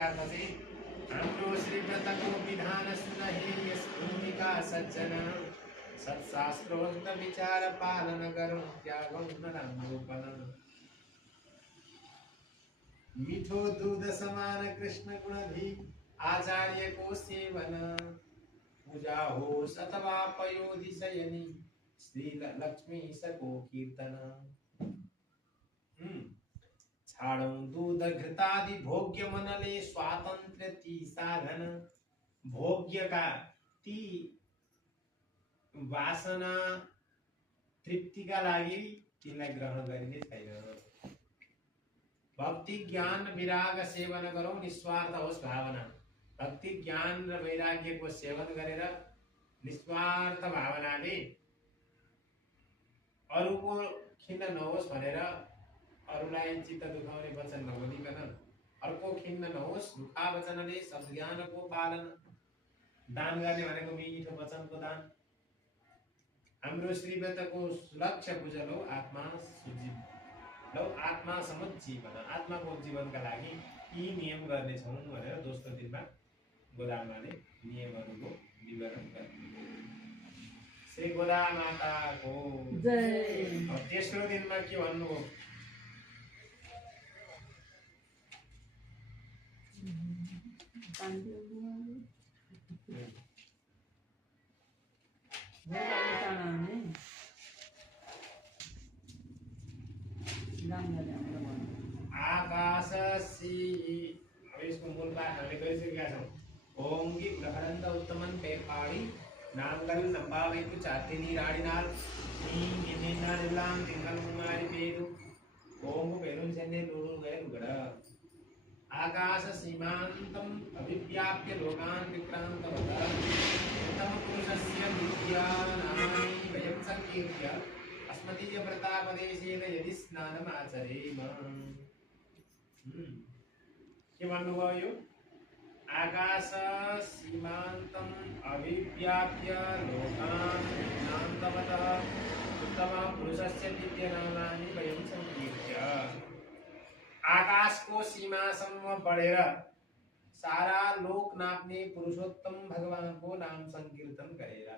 चाहिँ हाम्रो श्रीव्रतको विधान सुनहे यस भूमिका सज्जन सत्शास्त्रोक्त विचार पालन गरौँ त्यागौँ नराम्रोपन मिठो दूध समान कृष्ण गुणधी आचार्यको सेवन पूजा होस् अथवा पयोधि शयनी श्री लक्ष्मी सको कीर्तन छाड़ौं दूध घृतादि भोग्य मनले स्वातंत्र ती साधन भोग्य का ती वासना तृप्ति का लागि तिनलाई ग्रहण गरिने छैन भक्ति ज्ञान विराग सेवन गरौं निस्वार्थ होस् भावना भक्ति ज्ञान र वैराग्यको सेवन गरेर निस्वार्थ भावनाले अरूको खिन्न नहोस् भनेर अरूलाई चित्त दुखाउने वचन नबोलिकन अर्को खिन्न नहोस् रुखा वचनले सद्ज्ञानको पालन दान गर्ने भनेको मिठो वचनको दान हाम्रो श्रीव्रतको लक्ष्य बुझलो आत्मा सुजीव आत्मा सम्म जीवन आत्माको जीवनका लागि यी नियम गर्ने छौं भनेर दोस्रो दिनमा गोदामाले नियमहरूको विवरण गर्नु श्री गोदा माताको जय तेस्रो दिनमा के भन्नु आकाश सी अब इसको मूल पाठ हामीले गरिसकेका छौं ओम गी प्रहरन्त उत्तमन पेरपाडी नांगल नंबावैकु चातिनी राडिनाल नी निन्ना निलाम तिंगल मुंगारी पेरु ओम पेरुन सेन्ने लुडु गए लुगड़ा आकाश सीमांतम अभिव्याप्य लोकान विक्रांतवता उत्तम पुरुषस्य विद्यानानि वयं संकीर्त्य अस्मदीय व्रतापदेशेन यदि स्नानम आचरेम के भन्नुभयो यो आकाश सीमांतम अभिव्याप्य लोकान विक्रांतवता उत्तम पुरुषस्य विद्यानानि वयं संकीर्त्य आकाश को सीमासम्म बढेर सारा लोक नाप्ने पुरुषोत्तम भगवान को नाम संकीर्तन गरेर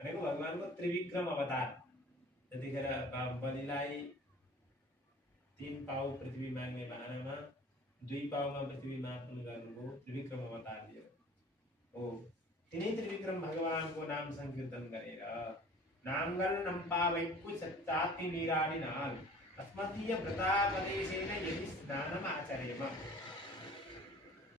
भनेको भगवान को त्रिविक्रम अवतार त्यतिखेर बलिलाई 3 पाउ पृथ्वी माग्ने बहानामा 2 पाउमा पृथ्वी माप्नु गर्नुभयो त्रिविक्रम अवतार लिएर हो तिनै त्रिविक्रम भगवान को नाम संकीर्तन गरेर नांगल नम्पावैकु सत्ताति निराडिनाल अस्मदीय व्रतापदेशेन यदि स्नानम आचरेम